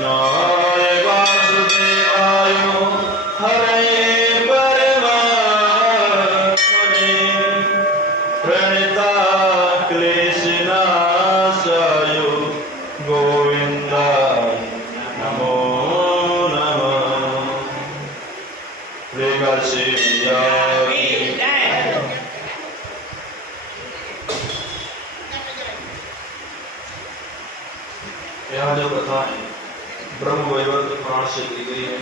कृष्णाय वासुदेवाय हरये परमात्मने प्रणताक्लेशनाशाय गोविन्दाय नमो नमः। यहाँ जो कथा है ब्रह्म वैवर्त पुराण से दी गई है।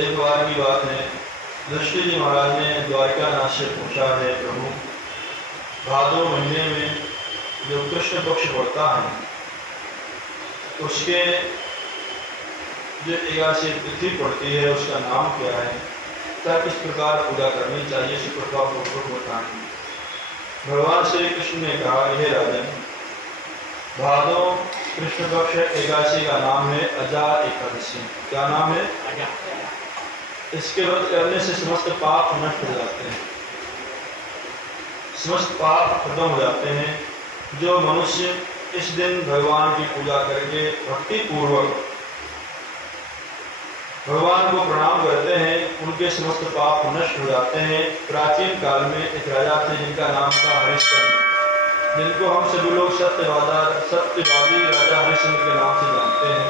एक बार की बात है, दृष्टि जी महाराज ने द्वारिका नाथ से पूछा है, प्रभु भादो महीने में जो कृष्ण पक्ष पड़ता है उसके जो एकादशी तिथि पड़ती है उसका नाम क्या है, क्या किस प्रकार पूजा करनी चाहिए, इसी प्रकार पूर्वक बताएं। भगवान श्री कृष्ण ने कहा, हे राजन, भादो कृष्ण पक्ष एकादशी का नाम है अजा एकादशी। क्या नाम है? इसके व्रत करने से समस्त पाप नष्ट हो जाते हैं, समस्त पाप खत्म हो जाते हैं। जो मनुष्य इस दिन भगवान की पूजा करके भक्ति पूर्वक भगवान को प्रणाम करते हैं उनके समस्त पाप नष्ट हो जाते हैं। प्राचीन काल में एक राजा थे जिनका नाम था हरिश्चंद्र, जिनको हम सभी लोग सत्यवादी राजा हरिश्चंद्र के नाम से जानते हैं।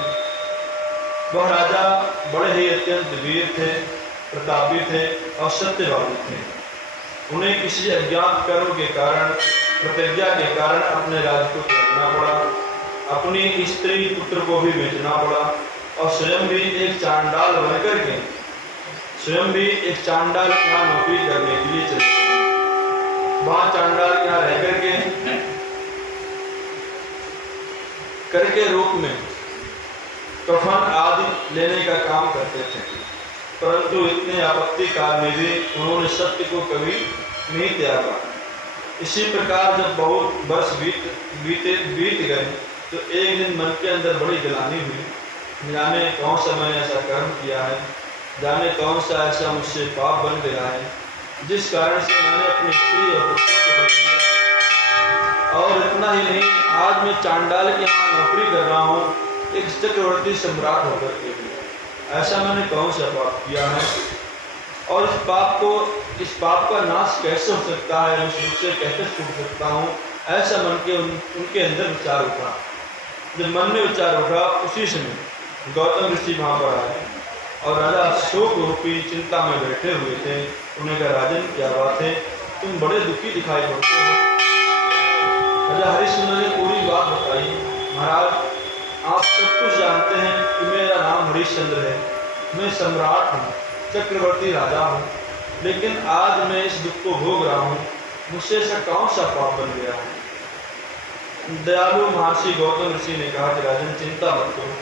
वह राजा बड़े ही अत्यंत वीर थे, प्रतापी थे और सत्यवादी थे। उन्हें किसी अज्ञात कर्म के कारण, प्रतिज्ञा के कारण अपने राज्य को त्यागना पड़ा, अपनी स्त्री पुत्र को भी बेचना पड़ा और स्वयं भी एक चांडाल बनकर के नौकरी करने के लिए चले। वहां चांडाल के यहाँ रह करके रूप में कफन आदि लेने का काम करते थे, परंतु इतने आपत्ति काल में भी उन्होंने सत्य को कभी नहीं त्यागा। इसी प्रकार जब बहुत वर्ष बीत गए तो एक दिन मन के अंदर बड़ी जलानी हुई, जाने कौन सा मैंने ऐसा कर्म किया है, जाने कौन सा ऐसा मुझसे पाप बन गया है जिस कारण से मैंने अपनी स्त्री और पुत्र को बच दिया। और इतना ही नहीं, आज मैं चांडाल के यहाँ नौकरी कर रहा हूँ एक चक्रवर्ती सम्राट होकर के भी। ऐसा मैंने कौन सा पाप किया है और इस पाप का नाश कैसे हो सकता है, मैं उससे कैसे छूट सकता हूँ, ऐसा मन के उनके अंदर विचार उठा। जब मन में विचार उठा उसी समय गौतम ऋषि वहाँ पर आए और राजा शोक रूपी चिंता में बैठे हुए थे। उन्हें कहा, राजन क्या बात है, तुम बड़े दुखी दिखाई पड़ते हो। राजा हरिश्चंद्र ने पूरी बात बताई। महाराज, आप सब कुछ जानते हैं कि मेरा नाम हरिश्चंद्र है, मैं सम्राट हूँ, चक्रवर्ती राजा हूँ, लेकिन आज मैं इस दुख को भोग रहा हूँ। मुझसे ऐसा कौन सा पाप बन गया है? दयालु महर्षि गौतम ऋषि ने कहा कि राजन चिंता मत करो,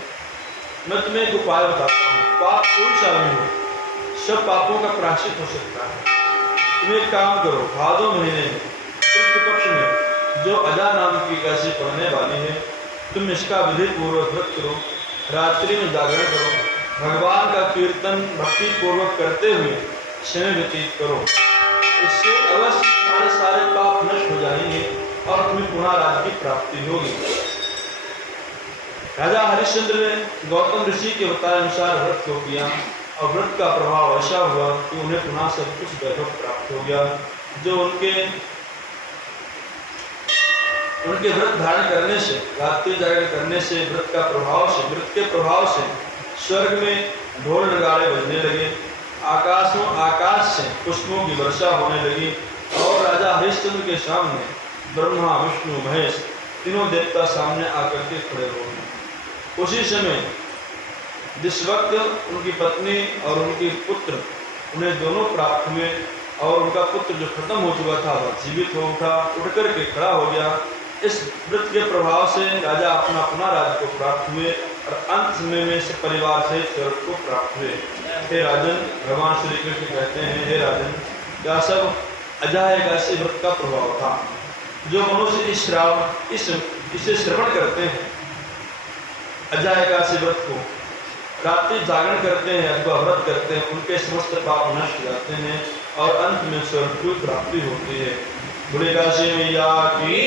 मैं तुम्हें एक उपाय बताता हूँ। पाप कोई सा भी हो, सब पापों का प्रायश्चित हो सकता है। तुम एक काम करो, भादो महीने में कृष्ण पक्ष में जो अजा नाम की एकादशी पड़ने वाली है, तुम इसका विधि पूर्वक व्रत करो, रात्रि में जागरण करो, भगवान का कीर्तन भक्ति पूर्वक करते हुए समय व्यतीत करो। इससे अवश्य तुम्हारे सारे पाप नष्ट हो जाएंगे और तुम्हें पुनः राज्य की प्राप्ति होगी। राजा हरिश्चंद्र ने गौतम ऋषि के बताए अनुसार व्रत को किया और व्रत का प्रभाव ऐसा हुआ कि उन्हें पुनः सब कुछ वैभव प्राप्त हो गया। जो उनके व्रत धारण करने से, रात्रि जागरण करने से, व्रत के प्रभाव से स्वर्ग में ढोल नगाड़े बजने लगे, आकाश से पुष्पों की वर्षा होने लगी और राजा हरिश्चंद्र के सामने ब्रह्मा, विष्णु, महेश तीनों देवता सामने आकर के खड़े हो गए। उसी समय जिस वक्त उनकी पत्नी और उनके पुत्र उन्हें दोनों प्राप्त हुए और उनका पुत्र जो खत्म हो चुका था वह जीवित हो उठा, उठ करके खड़ा हो गया। इस व्रत के प्रभाव से राजा अपना राज्य को प्राप्त हुए और अंत समय में से परिवार सहित स्वर्ग को प्राप्त हुए। हे राजन, भगवान श्री कृष्ण कहते हैं, हे राजन, यह सब अजा एकादशी व्रत का प्रभाव था। जो मनुष्य इसे श्रवण करते हैं, अजा एकादशी व्रत को रात्रि जागरण करते हैं अथवा व्रत करते हैं, उनके समस्त पाप नष्ट हो जाते हैं और अंत में स्वर्ग की प्राप्ति होती है। बुढ़े काशी मैया की